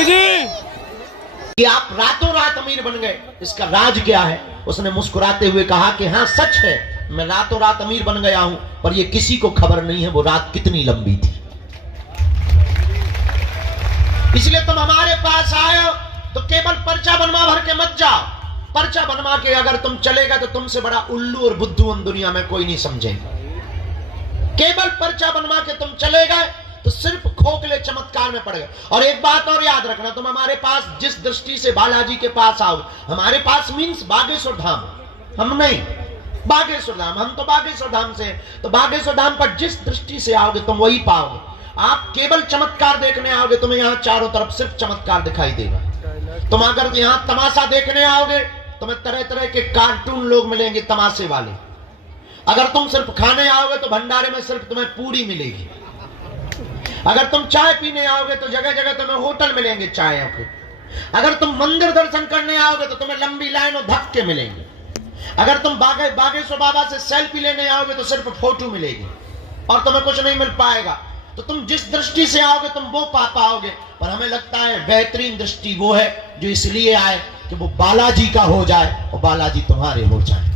गुरु जी कि आप रातों रात अमीर बन गए, इसका राज क्या है? उसने मुस्कुराते हुए कहा कि हाँ सच है, मैं रातों रात अमीर बन गया हूं, पर ये किसी को खबर नहीं है वो रात कितनी लंबी थी। इसलिए तुम हमारे पास आए हो तो केवल पर्चा बनवा भर के मत जाओ। पर्चा बनवा के अगर तुम चले गए तो तुमसे बड़ा उल्लू और बुद्धू हम दुनिया में कोई नहीं समझेगा। केवल पर्चा बनवा के तुम चले गए तो सिर्फ खोखले चमत्कार में पड़ गए। और एक बात और याद रखना, तुम हमारे पास जिस दृष्टि से बालाजी के पास आओ, हमारे पास मीन्स बागेश्वर धाम, हम नहीं बागेश्वर धाम, हम तो बागेश्वर धाम से हैं। तो बागेश्वर धाम पर जिस दृष्टि से आओगे तुम वही पाओगे। आप केवल चमत्कार देखने आओगे, तुम्हें यहाँ चारों तरफ सिर्फ चमत्कार दिखाई देगा। तुम अगर यहाँ तमाशा देखने आओगे, तुम्हें तरह तरह के कार्टून लोग मिलेंगे तमाशे वाले। अगर तुम सिर्फ खाने आओगे तो भंडारे में सिर्फ तुम्हें पूरी मिलेगी। अगर तुम चाय पीने आओगे तो जगह जगह तुम्हें होटल मिलेंगे चाय के। अगर तुम मंदिर दर्शन करने आओगे तो तुम्हें लंबी लाइन और धक्के मिलेंगे। अगर तुम बागेश्वर बाबा से सेल्फी लेने आओगे तो सिर्फ फोटो मिलेगी और तुम्हें कुछ नहीं मिल पाएगा। तो तुम जिस दृष्टि से आओगे तुम वो पा पाओगे। पर हमें लगता है बेहतरीन दृष्टि वो है जो इसलिए आए कि वो बालाजी का हो जाए और बालाजी तुम्हारे हो जाए।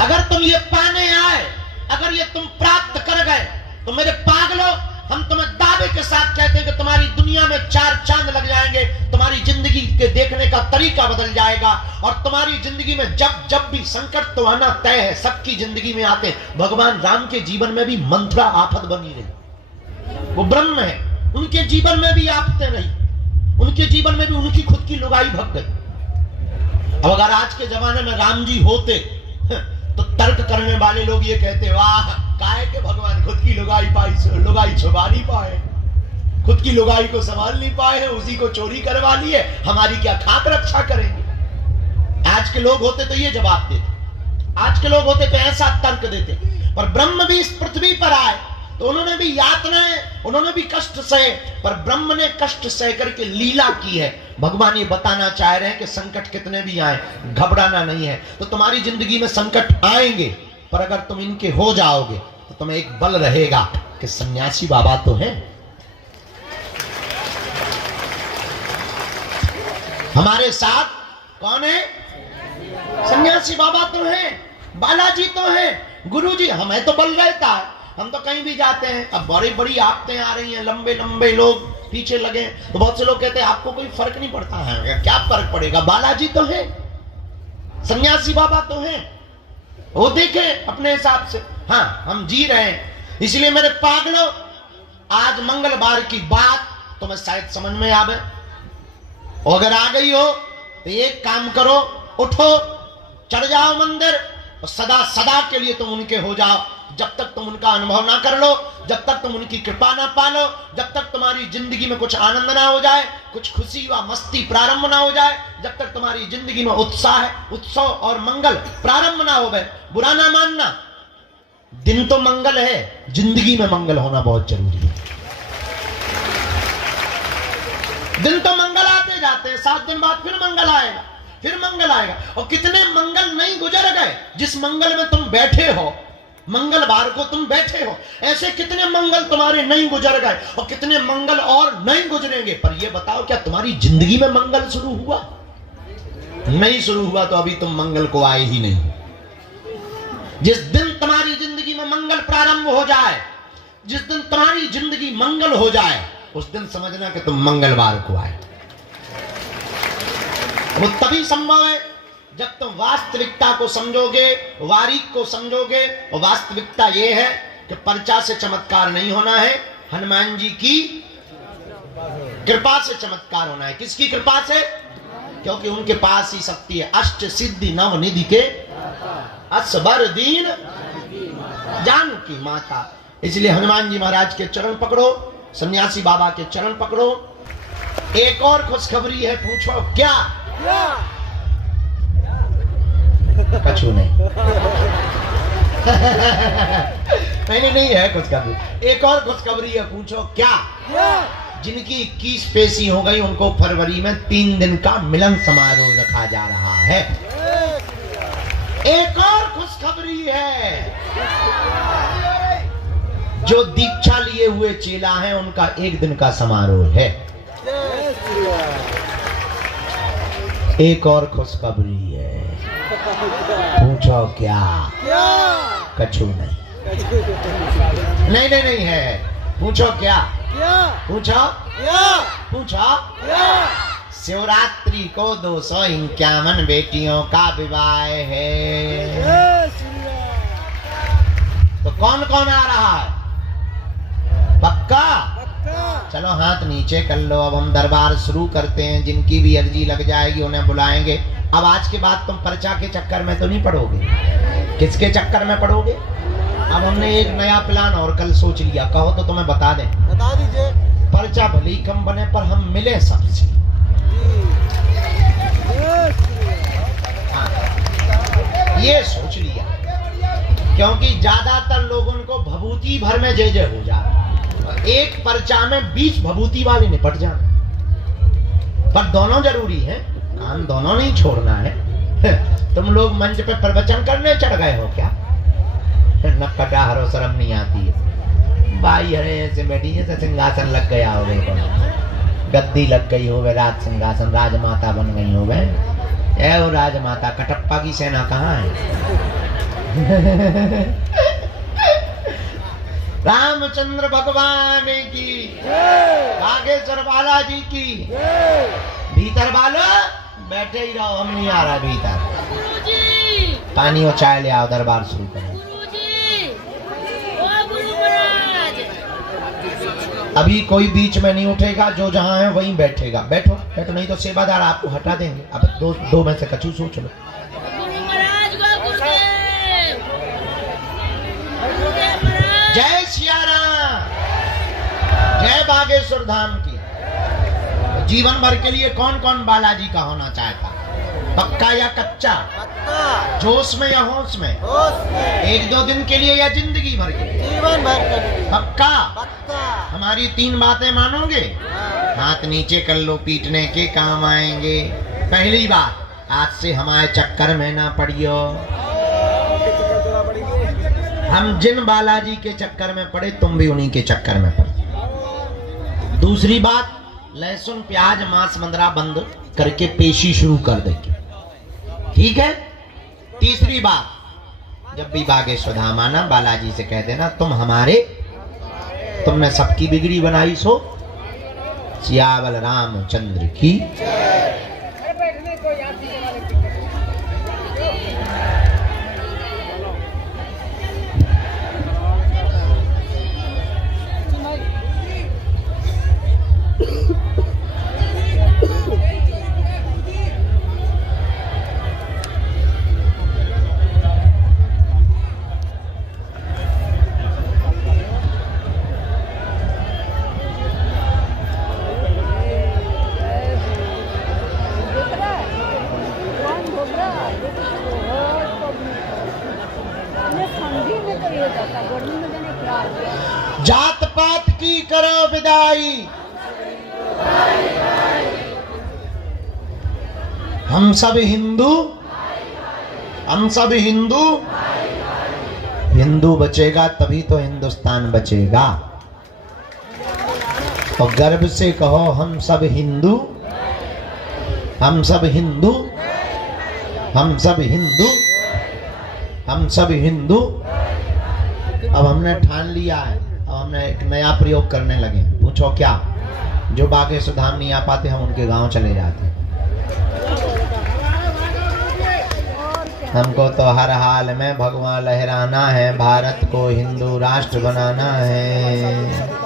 अगर तुम ये पाने आए, अगर ये तुम प्राप्त कर गए तो मेरे पागलों, हम तुम्हें दावे के साथ कहते हैं कि तुम्हारी दुनिया में 4 चांद लग जाएंगे, तुम्हारी जिंदगी के देखने का तरीका बदल जाएगा और तुम्हारी जिंदगी में जब जब भी संकट तो आना तय है, सबकी जिंदगी में आते हैं। भगवान राम के जीवन में भी मंत्रा आफत बनी रही, वो ब्रह्म है, उनके जीवन में भी आफतें रही, उनके जीवन में भी उनकी खुद की लुगाई भग गई। अब अगर आज के जमाने में राम जी होते तो तर्क करने वाले लोग ये कहते, वाह काहे के भगवान खुद की लुगाई छुपा नहीं पाए, खुद की लुगाई को संभाल नहीं पाए हैं, उसी को चोरी करवा लिए, हमारी क्या खाक रक्षा करेंगे। आज के लोग होते तो ये जवाब देते, आज के लोग होते तो ऐसा तर्क देते। पर ब्रह्म भी इस पृथ्वी पर आए तो उन्होंने भी यातनाएं, उन्होंने भी कष्ट सहे, पर ब्रह्म ने कष्ट सह करके लीला की है। भगवान ये बताना चाह रहे हैं कि संकट कितने भी आए घबराना नहीं है। तो तुम्हारी जिंदगी में संकट आएंगे, पर अगर तुम इनके हो जाओगे तो तुम्हें एक बल रहेगा कि सन्यासी बाबा तो है, हमारे साथ कौन है? सन्यासी बाबा तो है, बालाजी तो है, गुरु जी। हमें तो बल रहता है, हम तो कहीं भी जाते हैं। अब बड़ी बड़ी आफतें आ रही हैं, लंबे लंबे लोग पीछे लगे, तो बहुत से लोग कहते हैं आपको कोई फर्क नहीं पड़ता है। क्या फर्क पड़ेगा, बालाजी तो है, सन्यासी बाबा तो है, वो देखे अपने हिसाब से। हाँ हम जी रहे हैं। इसलिए मेरे पागलों, आज मंगलवार की बात तुम्हें शायद समझ में आवे, और अगर आ गई हो तो एक काम करो, उठो चढ़ जाओ मंदिर और सदा सदा के लिए तुम उनके हो जाओ। जब तक तुम उनका अनुभव ना कर लो, जब तक तुम उनकी कृपा ना पालो, जब तक तुम्हारी जिंदगी में कुछ आनंद ना हो जाए, कुछ खुशी व मस्ती प्रारंभ ना हो जाए, जब तक तुम्हारी जिंदगी में उत्साह, उत्सव और मंगल प्रारंभ ना हो गए, बुरा ना मानना, दिन तो मंगल है, जिंदगी में मंगल होना बहुत जरूरी है। दिन तो मंगल आते जाते हैं, 7 दिन बाद फिर मंगल आएगा, फिर मंगल आएगा। और कितने मंगल नहीं गुजर गए, जिस मंगल में तुम बैठे हो, मंगलवार को तुम बैठे हो, ऐसे कितने मंगल तुम्हारे नहीं गुजर गए और कितने मंगल और नहीं गुजरेंगे। पर ये बताओ, क्या तुम्हारी जिंदगी में मंगल शुरू हुआ? नहीं शुरू हुआ तो अभी तुम मंगल को आए ही नहीं। जिस दिन तुम्हारी जिंदगी में मंगल प्रारंभ हो जाए, जिस दिन तुम्हारी जिंदगी मंगल हो जाए, उस दिन समझना कि तुम मंगलवार को आए। वो तभी संभव है जब तुम वास्तविकता को समझोगे, वारीक को समझोगे। और वास्तविकता यह है कि पर्चा से चमत्कार नहीं होना है, हनुमान जी की कृपा से चमत्कार होना है। किसकी कृपा से? क्योंकि उनके पास ही शक्ति है। अष्ट सिद्धि नव निधि के असबर दीन जानकी माता। इसलिए हनुमान जी महाराज के चरण पकड़ो, सन्यासी बाबा के चरण पकड़ो। एक और खुशखबरी है, पूछो क्या? कछु नहीं नहीं है खुशखबरी। एक और खुशखबरी है, पूछो क्या? जिनकी 21 पेशी हो गई उनको फरवरी में 3 दिन का मिलन समारोह रखा जा रहा है। एक और खुशखबरी है, जो दीक्षा लिए हुए चेला हैं उनका एक दिन का समारोह है। एक और खुशखबरी है। पूछो क्या? कछु नहीं। नहीं नहीं नहीं है। पूछो क्या? पूछो पूछो। शिवरात्रि को 251 बेटियों का विवाह है। तो कौन कौन आ रहा है? पक्का? चलो हाथ नीचे कर लो। अब हम दरबार शुरू करते हैं। जिनकी भी अर्जी लग जाएगी उन्हें बुलाएंगे। अब आज के बाद तुम पर्चा के चक्कर में तो नहीं पड़ोगे। किसके चक्कर में पड़ोगे? अब हमने एक नया प्लान और कल सोच लिया। कहो तो तुम्हें बता दें। बता दीजिए। पर्चा भले ही कम बने पर हम मिले सबसे। ये सोच लिया क्योंकि ज्यादातर लोगों को भभूति भर में जय जय हो जाए। एक पर्चा में 20 भभूति वाले निपट जाए। पर दोनों जरूरी है। काम दोनों नहीं छोड़ना है। तुम लोग मंच पे प्रवचन करने चढ़ गए हो क्या? न कटा हरो शर्म नहीं आती है। भाई हरे ऐसे बैठी जैसे सिंहासन लग गया हो गए। गद्दी लग गई हो गए। राज सिंहासन राजमाता बन गई हो गए। ए वो राजमाता कटप्पा की सेना कहाँ है? रामचंद्र भगवान की, बागेश्वर बालाजी की। भीतर बालो बैठे ही रहो। हम नहीं आ रहा भीतर। पानी और चाय ले आओ। दरबार शुरू करो। अभी कोई बीच में नहीं उठेगा। जो जहां है वहीं बैठेगा। बैठो बैठो, नहीं तो सेवादार आपको हटा देंगे। अब दो में से कछु सोच लो। जय सिया राम। जय बागेश्वर धाम की। जीवन भर के लिए कौन कौन बालाजी का होना चाहता? पक्का या कच्चा? जोश में या होश में? एक दो दिन के लिए या जिंदगी भर के लिए? जीवन भर के लिए। पक्का? हमारी 3 बातें मानोगे? हाथ नीचे कर लो। पीटने के काम आएंगे। पहली बात, आज से हमारे चक्कर में ना पड़ियो। हम जिन बालाजी के चक्कर में पड़े तुम भी उन्हीं के चक्कर में पड़े। दूसरी बात, लहसुन प्याज मांस मंदरा बंद करके पेशी शुरू कर देंगे। ठीक है? तीसरी बात, जब भी बागेश्वर धाम आना बालाजी से कह देना तुम हमारे, तुमने सबकी बिगड़ी बनाई सो सियावल रामचंद्र की। जात पात की करो विदाई। हम सब हिंदू, हम सब हिंदू। हिंदू बचेगा तभी तो हिंदुस्तान बचेगा। और गर्व से कहो हम सब हिंदू, हम सब हिंदू, हम सब हिंदू, हम सब हिंदू। अब हमने ठान लिया है। अब हमने एक नया प्रयोग करने लगे। पूछो क्या? जो बागेश्वर धाम नहीं आ पाते हम उनके गांव चले जाते। हमको तो हर हाल में भगवान लहराना है। भारत को हिंदू राष्ट्र बनाना है।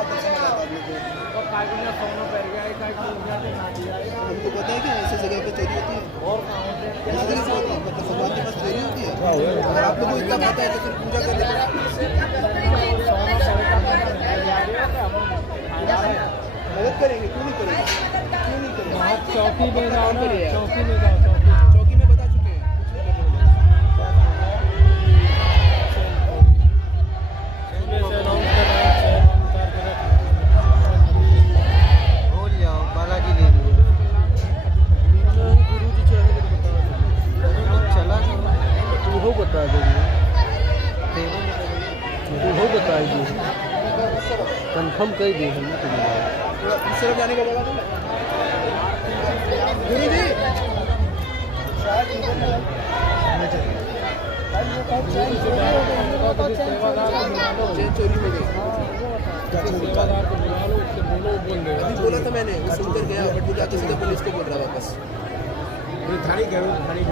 आपको इतना पता है तो फिर पूजा करने मदद करेंगे। क्यों नहीं करेंगे? क्यों नहीं करेंगे? चौकी में जाओ ना। चौकी में जाओ। चौकी में बता चुके हैं। बोल जाओ बालाजी ले लो। गुरु जी चाहे तो चला तू हो बता देंगे। तू हो बताइए। हम कहीं देख हमने तो इस तरफ जाने का बता दो गुरु जी चोरी हो गई अभी बोला था मैंने वो सुनकर गया बट वो जाके सीधा पुलिस को बोल रहा वापस थाने गए थाने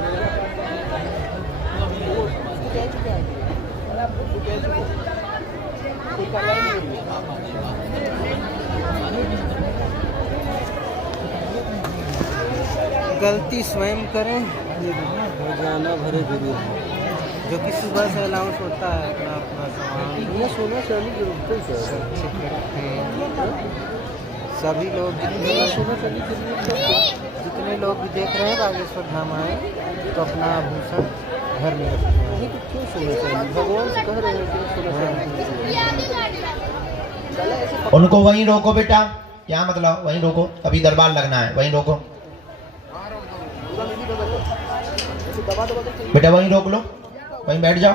गलती स्वयं करें रोजाना भरे गुरु जो कि सुबह से अलाउंस होता है अपना अपना सामान मैं सोना चांदी जरूरत है सभी लोग जितने लोग भी देख रहे हैं बागेश्वर धाम आए तो अपना आभूषण घर में रखते हैं क्यों सोना चांदी भगवान से कह रहे हैं कि सोना चांदी उनको वहीं रोको बेटा, क्या मतलब वहीं रोको, अभी दरबार लगना है, वहीं रोको बेटा, वहीं रोक लो, वहीं बैठ जाओ।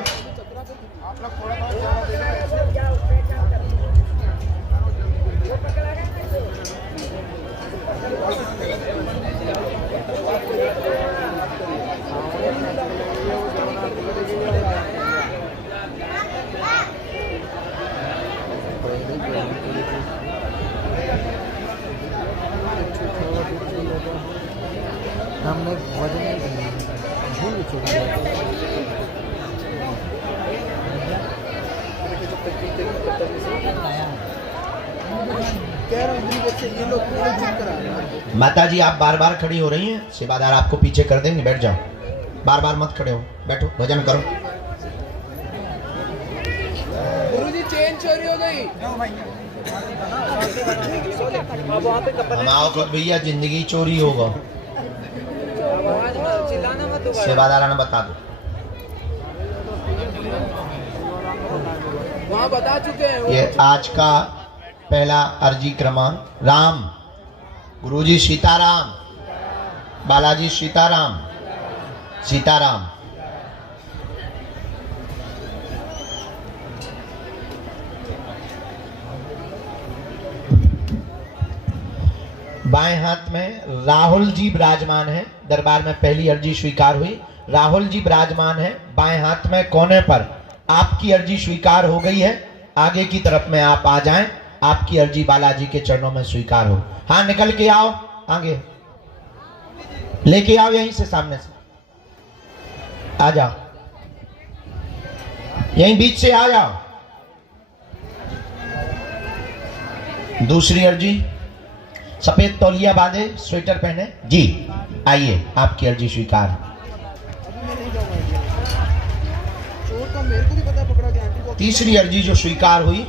हमने वजन नहीं दिया झूल छोड़ दिया माता जी आप बार बार खड़ी हो रही हैं, सेवादार आपको पीछे कर देंगे, बैठ जाओ, बार बार मत खड़े हो, बैठो भजन करो। गुरुजी चेन चोरी हो गई हमारा खुद भैया जिंदगी चोरी होगा, सेवादार ने बता दो। वहाँ बता चुके हैं ये आज का पहला अर्जी क्रमांक। राम गुरुजी सीताराम, बालाजी सीताराम, सीताराम। बाएं हाथ में राहुल जी विराजमान है, दरबार में पहली अर्जी स्वीकार हुई, राहुल जी विराजमान है बाएं हाथ में कोने पर। आपकी अर्जी स्वीकार हो गई है, आगे की तरफ में आप आ जाएं, आपकी अर्जी बालाजी के चरणों में स्वीकार हो। हाँ निकल के आओ, आगे लेके आओ, यहीं से सामने से आ जाओ, यहीं बीच से आ जाओ। दूसरी अर्जी, सफेद तौलिया बांधे, स्वेटर पहने जी, आइए आपकी अर्जी स्वीकार। तीसरी अर्जी जो स्वीकार हुई,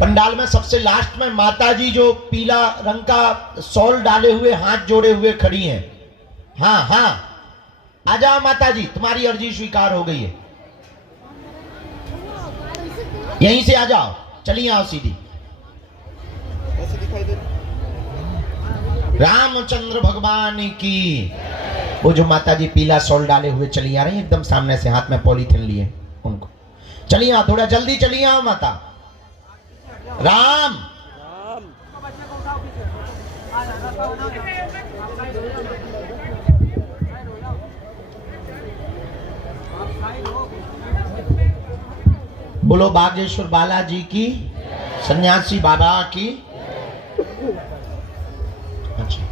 पंडाल में सबसे लास्ट में माता जी जो पीला रंग का शॉल डाले हुए हाथ जोड़े हुए खड़ी हैं। हाँ हाँ आ जाओ माता जी, तुम्हारी अर्जी स्वीकार हो गई है, यहीं से आ जाओ, चलिए आओ सीधी। रामचंद्र भगवान की। वो जो माता जी पीला शॉल डाले हुए चली आ रही है, एकदम सामने से हाथ में पॉलीथिन लिए, उनको चलिए आओ, थोड़ा जल्दी चलिए आओ माता। राम बोलो बागेश्वर बालाजी की, सन्यासी बाबा की। अच्छा,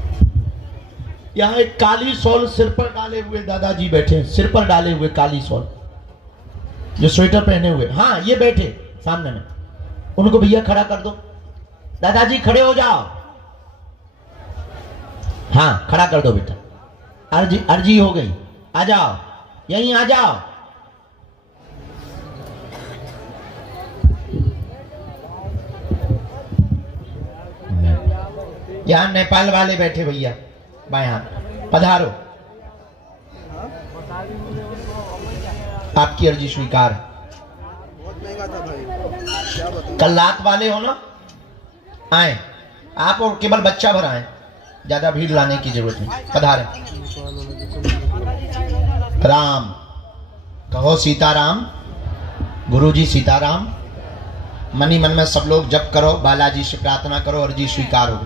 यहाँ एक काली शॉल सिर पर डाले हुए दादाजी बैठे, सिर पर डाले हुए काली शॉल, जो स्वेटर पहने हुए, हाँ ये बैठे सामने में, उनको भैया खड़ा कर दो। दादाजी खड़े हो जाओ, हाँ खड़ा कर दो बेटा, अर्जी हो गई, आ जाओ, यहीं आ जाओ। यहाँ नेपाल वाले बैठे भैया, बाएं हाथ, पधारो, आपकी अर्जी स्वीकार। बहुत महंगा था भाई, क्या बताऊं। कल रात वाले हो ना, आए आप और केवल बच्चा भर आए, ज्यादा भीड़ लाने की जरूरत नहीं, पधारे। राम कहो, सीताराम, गुरुजी सीताराम, मनी मन में सब लोग जप करो, बालाजी से प्रार्थना करो, अर्जी स्वीकार हो।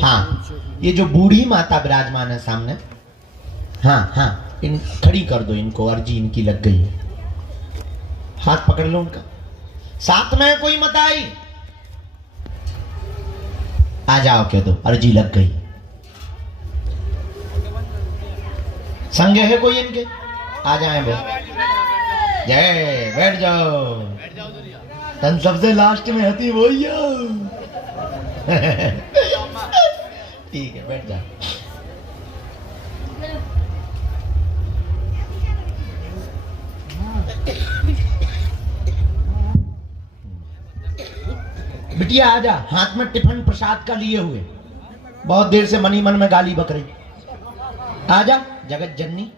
हाँ, ये जो बूढ़ी माता विराजमान है सामने, हाँ हाँ, इन खड़ी कर दो इनको, अर्जी इनकी लग गई है। हाथ पकड़ लो उनका, साथ में कोई मत आई, आ जाओ कह दो, अर्जी लग गई। संगे है कोई इनके, आ जाए वो। जय, बैठ जाओ। तन सबसे लास्ट में हती वो ही ठीक है, बैठ जाओ। बिटिया आजा, हाथ में टिफिन प्रसाद का लिए हुए, बहुत देर से मनी मन में गाली बक रही। आजा जगत जननी।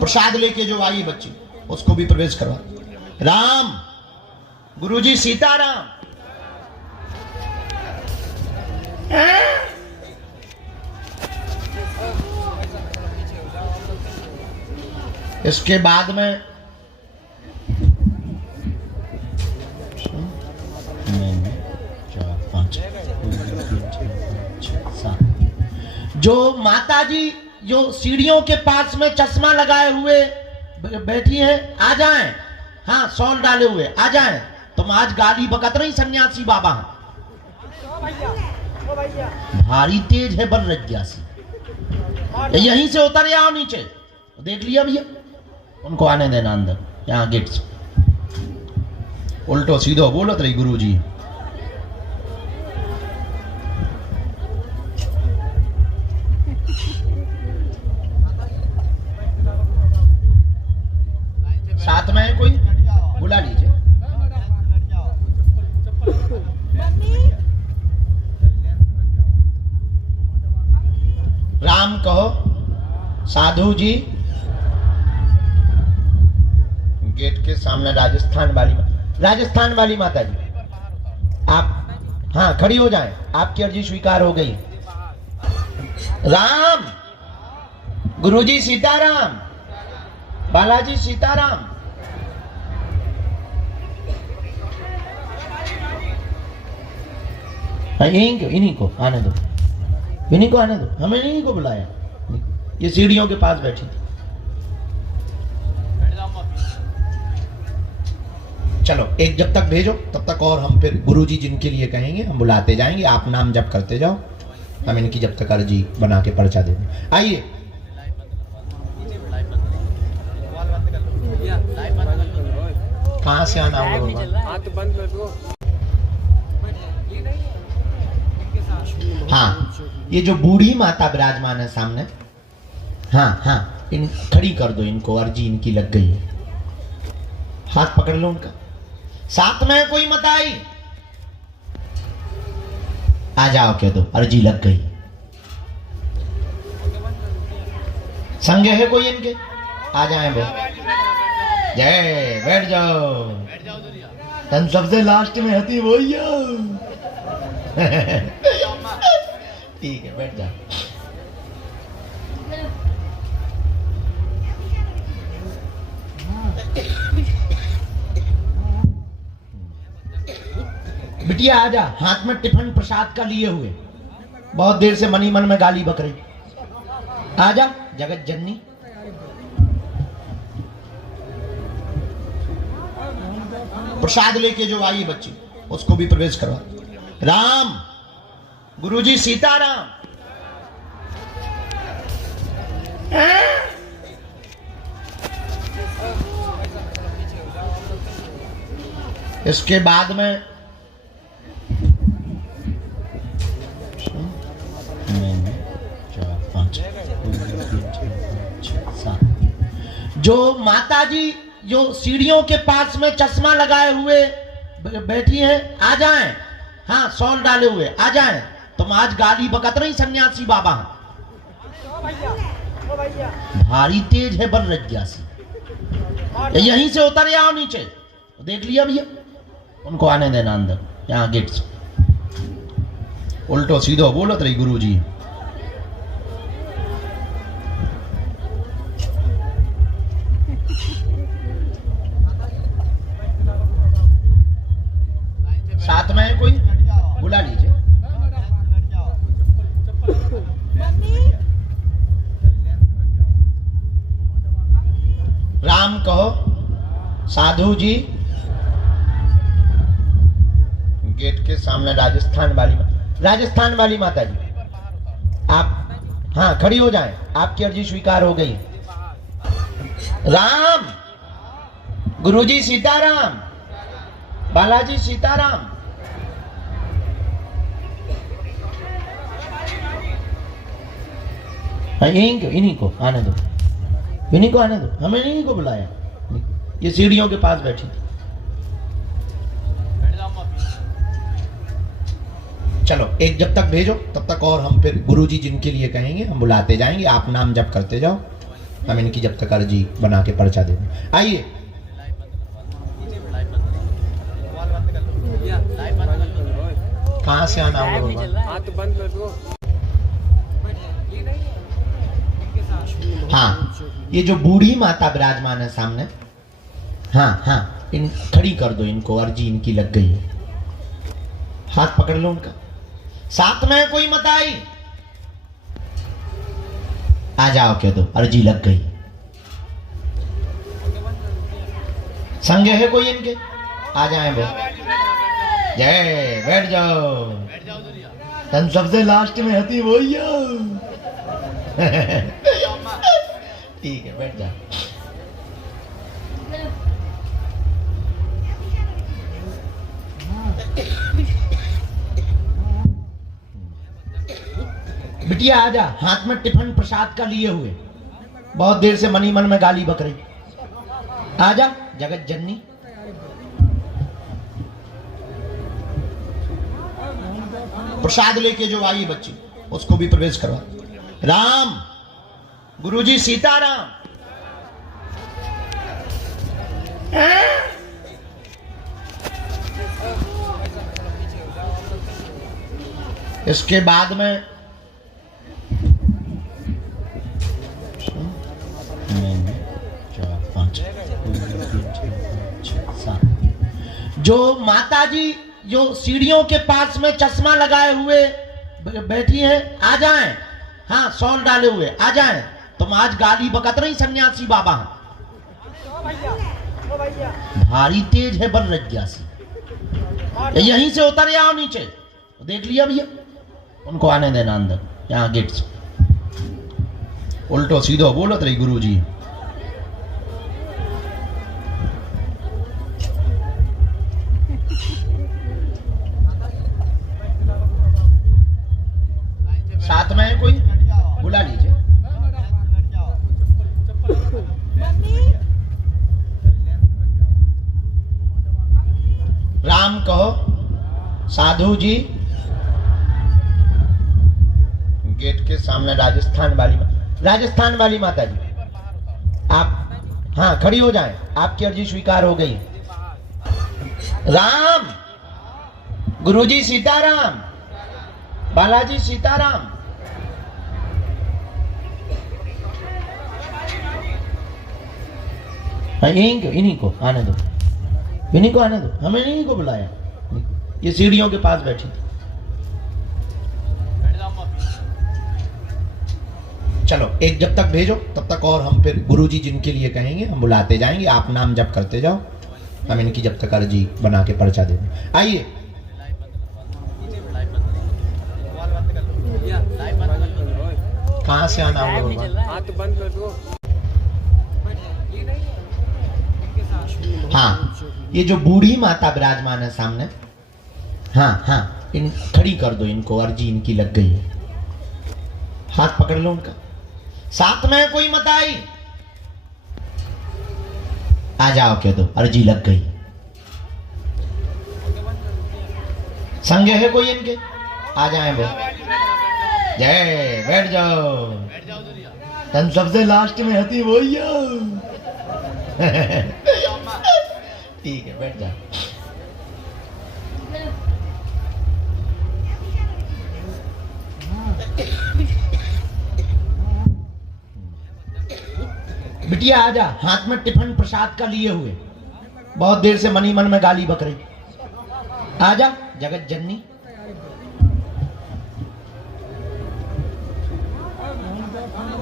प्रसाद लेके जो आई बच्ची, उसको भी प्रवेश करवा। राम, गुरुजी सीताराम। इसके बाद में जो माता जी जो सीढ़ियों के पास में चश्मा लगाए हुए बैठी हैं, आ जाएं। हाँ, शॉल डाले हुए आ जाएं। तुम आज गाली बकत रही सन्यासी बाबा, भारी तेज है बन रज्ञासी, यहीं से उतर आओ नीचे। देख लिया भैया, उनको आने देना अंदर, यहाँ गेट से। उल्टो सीधो बोलत रही गुरु जी। साथ में है कोई, बुला लीजिए। राम कहो। साधु जी, गेट के सामने राजस्थान वाली माता जी, आप हाँ खड़ी हो जाएं, आपकी अर्जी स्वीकार हो गई। राम, गुरुजी सीताराम, बालाजी सीताराम। इन्हीं को आने दो, इन्हीं को आने दो, हमें इन्हीं को बुलाया। ये सीढ़ियों के पास बैठी थी। चलो, एक जब तक भेजो तब तक, और हम फिर गुरुजी जिनके लिए कहेंगे हम बुलाते जाएंगे। आप नाम जप करते जाओ, हम इनकी जब तक अर्जी बना के पर्चा दे दें। आइए, कहाँ से आना होगा? हाँ, ये जो बूढ़ी माता विराजमान है सामने, हाँ हाँ, इन खड़ी कर दो इनको, अर्जी इनकी लग गई है। हाथ पकड़ लो उनका, साथ में कोई मत आई, आ जाओ कह दो, अर्जी लग गई। संगे है कोई इनके, आ जाए वो। जय, बैठ जाओ। तन सबसे लास्ट में हती वो ही ठीक है, बैठ जाओ। बिटिया आजा, हाथ में टिफिन प्रसाद का लिए हुए, बहुत देर से मनी मन में गाली बक रही। आजा जगत जननी। प्रसाद लेके जो आई बच्ची, उसको भी प्रवेश करवा। राम, गुरुजी सीताराम। इसके बाद में जो माता जी जो सीढ़ियों के पास में चश्मा लगाए हुए बैठी हैं, आ जाएं। हाँ, शॉल डाले हुए आ जाएं। तुम आज गाली बकत रही सन्यासी बाबा, भारी तेज है बन रज्ञासी, यहीं से उतर आओ नीचे। देख लिया भैया, उनको आने देना अंदर, यहाँ गेट से। उल्टो सीधो बोलत रही गुरु जी। कहो साधु जी। गेट के सामने राजस्थान वाली माता जी, आप हाँ खड़ी हो जाएं, आपकी अर्जी स्वीकार हो गई। राम, गुरुजी सीताराम, बालाजी सीताराम। इन्हीं को आने दो, हमें इन्हीं को बुलाया। ये सीढ़ियों के पास बैठी थी। चलो एक जब तक भेजो तब तक और हम फिर गुरुजी जिनके लिए कहेंगे हम बुलाते जाएंगे, आप नाम जप करते जाओ, हम इनकी जब तक अर्जी बना के पर्चा दे दें। आइए कहाँ से आना होगा? हाँ, ये जो बूढ़ी माता विराजमान है सामने, हाँ इन खड़ी कर दो इनको, अर्जी इनकी लग गई है। हाथ पकड़ लो उनका, साथ में कोई मत आई, आ जाओ कह दो अर्जी लग गई। संग है कोई इनके, आ जाए वो। जय, बैठ जाओ, तुम सबसे लास्ट में हती वो ही हो। ठीक है बैठ जाओ। बिटिया आजा, हाथ में टिफिन प्रसाद का लिए हुए, बहुत देर से मनी मन में गाली बक रही। आजा जगत जननी। प्रसाद लेके जो आई बच्ची उसको भी प्रवेश करवा। राम, गुरुजी सीताराम। इसके बाद में जो माता जी जो सीढ़ियों के पास में चश्मा लगाए हुए बैठी हैं, आ जाएं। हाँ शॉल डाले हुए आ जाएं। तुम आज गाली बकत रही सन्यासी बाबा, भारी तेज है बल रज्ञासी, यहीं से उतर आओ नीचे। देख लिया भैया, उनको आने देना अंदर, यहाँ गेट से। उल्टो सीधो बोलत रही गुरुजी। साथ में है कोई, बुला लीजिए। राम कहो साधु जी। गेट के सामने राजस्थान वाली माता जी, आप हाँ खड़ी हो जाएं, आपकी अर्जी स्वीकार हो गई। राम, गुरुजी सीताराम, बालाजी सीताराम। इन्हीं को आने दो, हमें इन्हीं को बुलाया। ये सीढ़ियों के पास बैठी थी। चलो एक जब तक भेजो तब तक और हम फिर गुरुजी जिनके लिए कहेंगे हम बुलाते जाएंगे, आप नाम जप करते जाओ, हम इनकी जब तक अर्जी बना के पर्चा दे दें। आइए कहाँ से आना होगा? हाँ, ये जो बूढ़ी माता विराजमान है सामने, हाँ इन खड़ी कर दो इनको, अर्जी इनकी लग गई है। हाथ पकड़ लो उनका, साथ में कोई मत आई, आ जाओ कह दो अर्जी लग गई। संग है कोई इनके, आ जाए वो। जय, बैठ जाओ, तुम सबसे लास्ट में हती वो ही हो। ठीक है बैठ जाओ। बिटिया आजा, हाथ में टिफिन प्रसाद का लिए हुए, बहुत देर से मनी मन में गाली बक रही। आजा जगत जननी।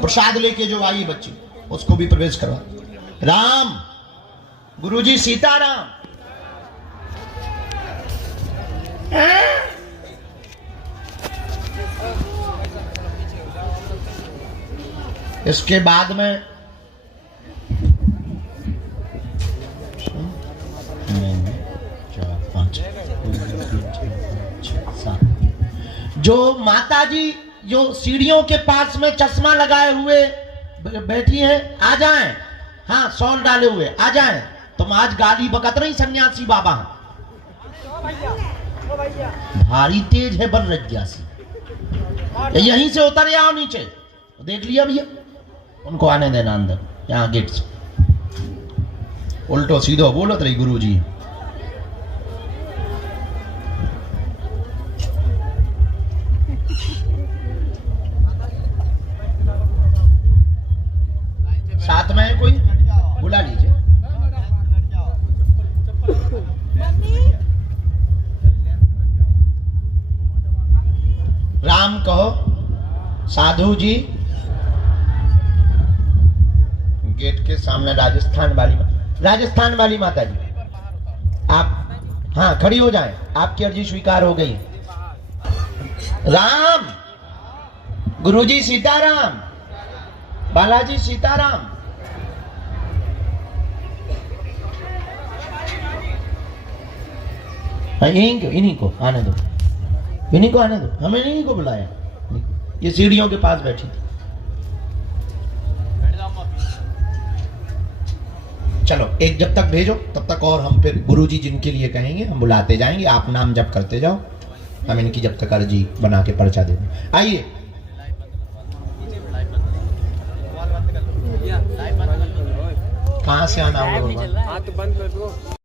प्रसाद लेके जो आई बच्ची उसको भी प्रवेश करवा। राम, गुरुजी सीताराम। इसके बाद में जो माता जी जो सीढ़ियों के पास में चश्मा लगाए हुए बैठी हैं, आ जाएं। हाँ, शॉल डाले हुए आ जाएं। तुम आज गाली बकत रही सन्यासी बाबा, भारी तेज है बन रज्ञासी, यहीं से उतर आओ नीचे। देख लिया भैया, उनको आने देना अंदर, यहाँ गेट से। उल्टो सीधो बोलत रही गुरुजी। साथ में है कोई, बुला लीजिए। राम कहो, साधु जी। गेट के सामने राजस्थान वाली माता जी, आप हाँ खड़ी हो जाएं, आपकी अर्जी स्वीकार हो गई। राम, गुरुजी सीताराम, बालाजी सीताराम। इन्हीं को आने दो, इन्हीं को आने दो, हमें इन्हीं को बुलाया। ये सीढ़ियों के पास बैठी थी। चलो एक जब तक भेजो तब तक, और हम फिर गुरुजी जिनके लिए कहेंगे हम बुलाते जाएंगे। आप नाम जप करते जाओ, हम इनकी जब तक अर्जी बना के पर्चा दे देंगे। आइए, कहाँ से आना होगा?